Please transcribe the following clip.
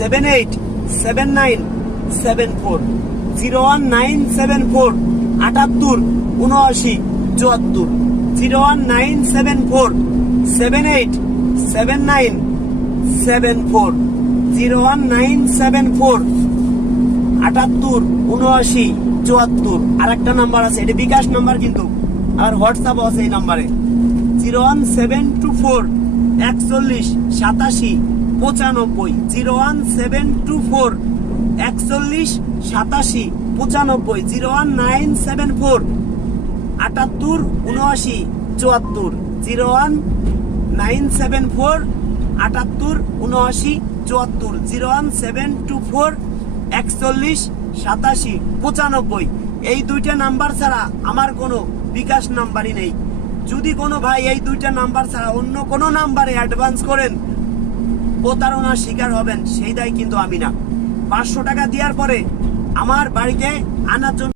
01974 01974 78 79 74 01974 787974 01974 78 79 74 আর একটা নাম্বার আছে, এটা বিকাশ নাম্বার কিন্তু, আর হোয়াটসঅ্যাপ আছে এই নাম্বারে 01724 41 87 95 01724 41 87 95 01974 78 79 74 01974 78 79 74 01724 41 87 95 এই দুইটা নাম্বার ছাড়া আমার কোনো বিকাশ নাম্বারই নেই। যদি কোনো ভাই এই দুইটা নাম্বার ছাড়া অন্য কোনো নাম্বারে অ্যাডভান্স করেন, প্রতারণার শিকার হবেন, সেই দায় কিন্তু আমি না। 500 টাকা দেওয়ার পরে আমার বাড়িতে আনার জন্য